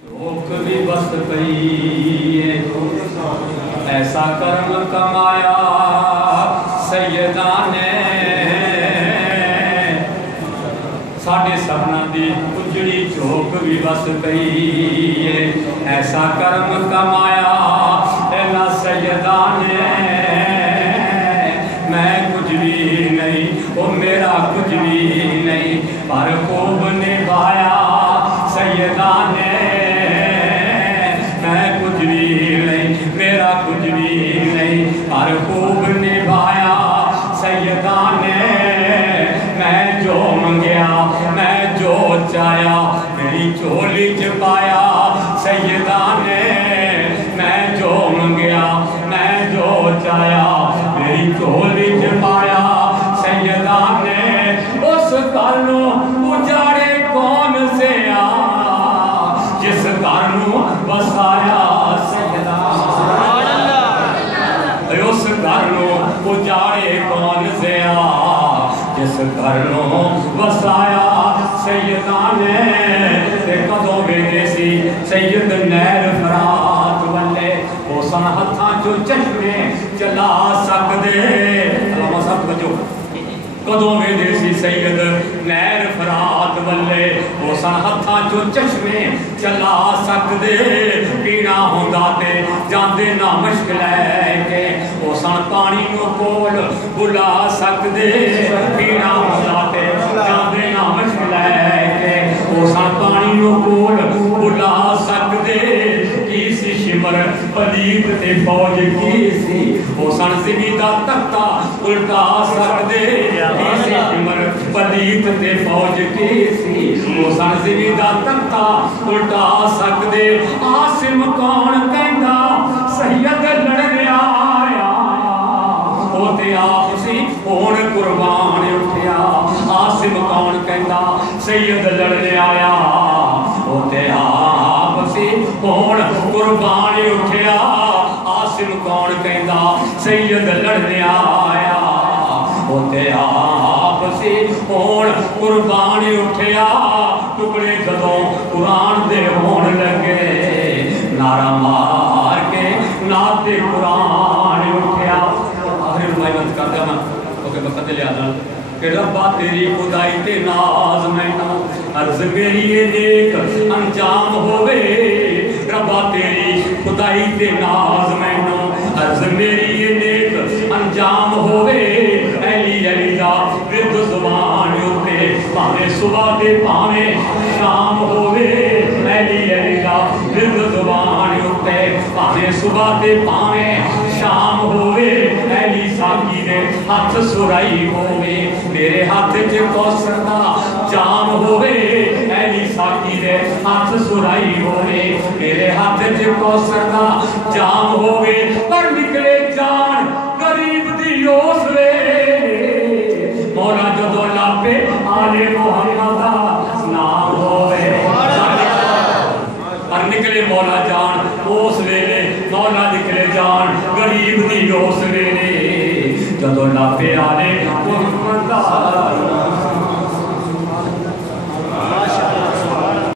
چوک بھی بس پئی ایسا کرم کمایا سیداں نے ساڈے سبنا دی اجڑی چوک بھی بس پئی ایسا کرم کمایا اینا سیداں نے میں کچھ بھی نہیں وہ میرا کچھ بھی نہیں پر خوب نبھایا سیداں نے میں کچھ بھی نہیں میرا کچھ بھی نہیں پر خوب نبھایا سیداں نے میں جو منگیا میں جو چاہیا میری چولی چ پایا سیداں نے میں جو منگیا میں جو چاہیا میری چولی چ پایا سیداں نے اس گھر نوں اجاڑے کون سے آ جس گھر نوں وسایا سیداں اس گھر نوں اجاڑے کون سے آ جس گھر نوں وسایا سیداں نے تے کدوں ویندے سی سید نہر فرات والے او سن ہتھاں چوں چشمے چلا سکدے علامہ صاحب بچو کدوں ویندے سی سید نہر فرات والے او سن ہتھاں چوں چشمے چلا سکدے پینا ہوندا تے جاندے نہ مشک لے کے او سن پانی نو کول بلا سکدے پینا ہوندا تے جاندے نہ مشک لے کے او سن پانی نو کول بلا سکدے کی سی شمر پلیت تے فوج کی سی او سن زمین دا تختہ الٹا سکدے کی سی شمر پلیت تے فوج کی سی او سن زمین دا تختہ الٹا سکدے عاصم کون کہندا سید لڑنے آیا او تے آپ سی ہون قربان اٹھیا عاصم کون کہندا سید لڑنے آیا او تے آپ سی ہون قربان اٹھیا عاصم کون کہندا سید لڑنے آیا او تے آپ سی ہون قربان اٹھیا ٹکڑے جدوں قرآن دے ہون لگے نعرہ مار کے نعت قرآن اٹھیا آخری رمائمت کرتا میں اوکے بقت لے آدھا کہ ربا تیری خدائی تے ناز مینوں عرض میری نیک انجام ہوئے ربا تیری خدائی تے ناز مینوں عرض میری نیک انجام ہوئے ایلی علی دا ورد زبان اتے پانے صبح دے پانے شام ہوئے ایلی علی دا ورد زبان اتے پانے صبح دے پانے شام ہوئے ایلی ساکی دے ہاتھ سرائی ہوئے میرے ہاتھ چ کوثر دا جام ہوئے ایلی ساکی دے ہاتھ سرائی ہوئے میرے ہاتھ چ کوثر دا جام ہوئے پر نکلے جان غریب دی اس ویلے مولا جدو لاپے آلے محمد دا نام ہوئے پر نکلے مولا جان اس ویلے مولا نکلے جان غریب دی اس ویلے جدو لاپے آلے محمد دا